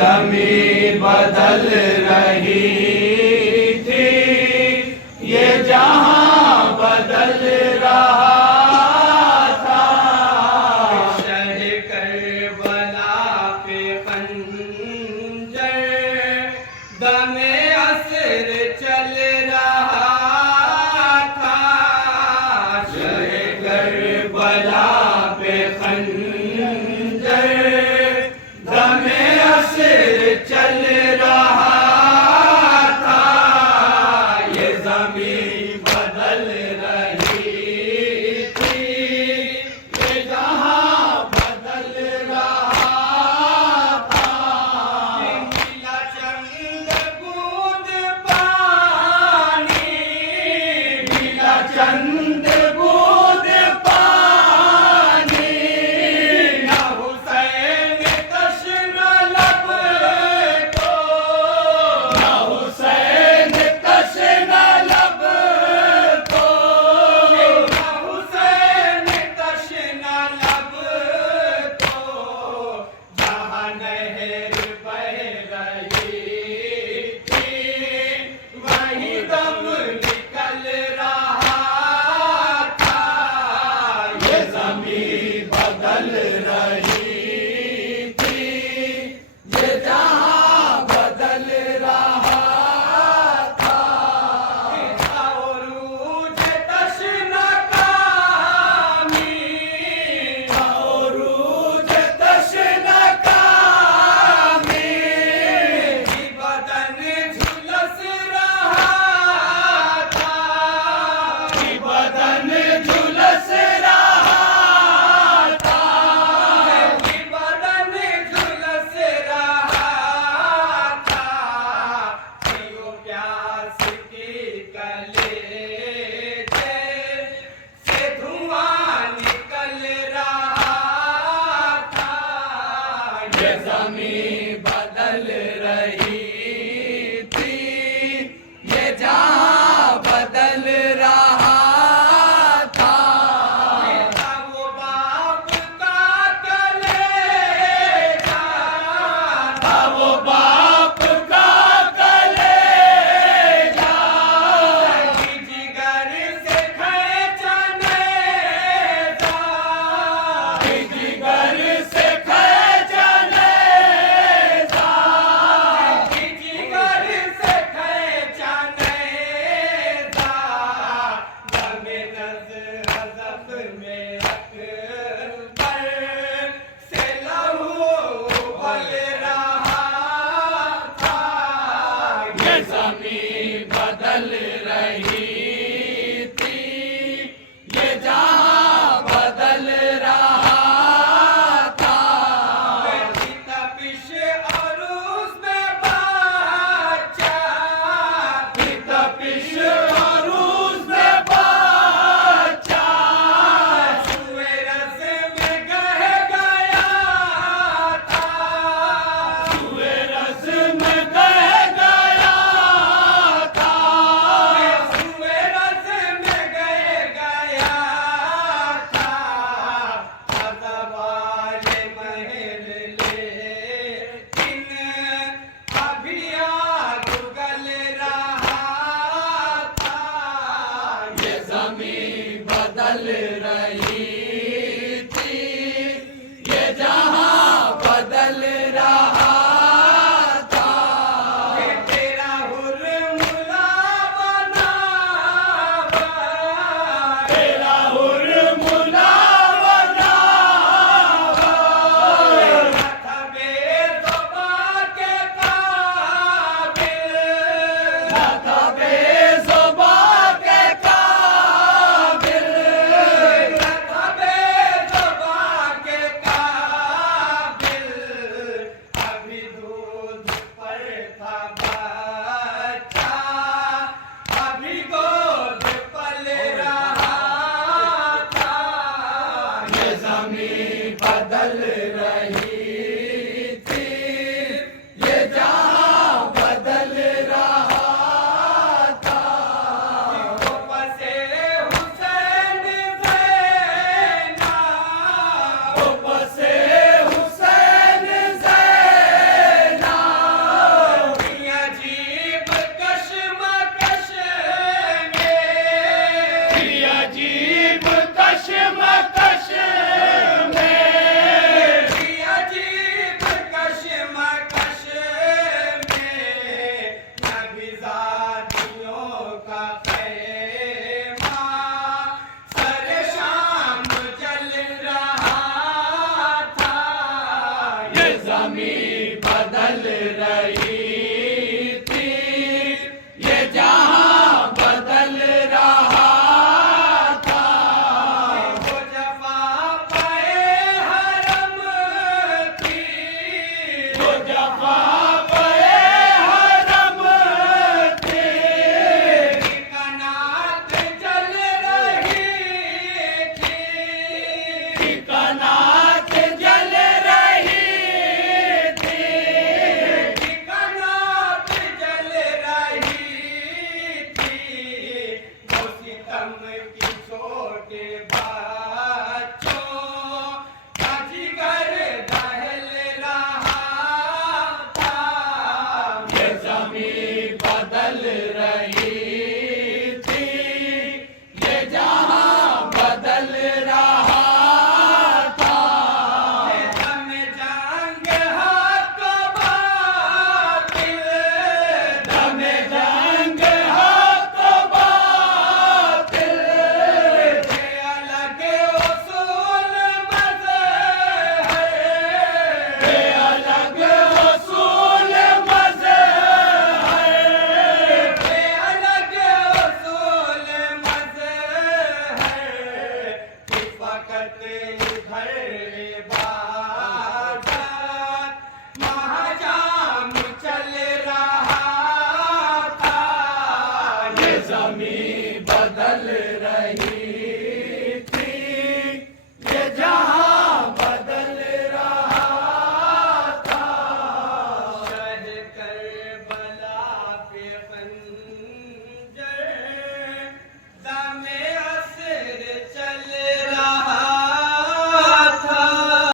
ज़मीं बदल रही थी, ये जहां बदल रहा था। शह करबला पे खंजर दमे असर चल रहा था। शह करबला पे खंजर दमे असर चल रहा था। ये ज़मीं बदल रही थी, ये जहां बदल रहा था। मिला चंद बूंद पानी, मिला चंद बूंद पानी। न हुसैन तशना लब को, न हुसैन तशना लब को, न हुसैन तशना लब को। जहां नहर बह रही थी, वहीं दम निकल रहा था। ये ज़मीं बदल रही थी, ये जहां बदल रहा था। औरूज तशना कामी, औरूज तशना कामी। बदन झुलस रहा था, बदन झुलस रहा था, बदन झुलस रहा था। पियो प्यास की कलेजे से धुआं निकल रहा था। ये ज़मीं बदल रही थी, ये जहां बदल रहा था। वो बाप का कलेजा था, वो बाप का कलेजा। जिगर से खींचने था, जिगर से खींचने था, जिगर से खींचने था। दमे नज़्ज़ब में अकबर से लहू उबल रहा था। ये ज़मीं बदल रही थी, ये जहां बदल रहा था। तपिश और उसमें बाचा, तपिश और उसमें बाचा। सुए रस में गह गया था, सुए रस में गह गया था। बदल रही थी, ये जहां बदल रहा था। वो जफा पे हरम थी, वो जफा पे हरम थी। ठिकानात जल रही थी, ठिकानात जल रही थी, ठिकानात जल रही थी। वो सितम की छोटे बच्चों का जिगर दहल रहा था। ये ज़मीं बदल रही थी, ये जहां बदल रहा था। दम जंग हक बातिल, दम जंग हक बातिल। ये अलग उसूल मज़हब है, ये अलग उसूल मज़हब है, ये अलग उसूल मज़हब है। कि फ़क़त इधर इबादत महाजाम चल रहा था। ये ज़मीं बदल रही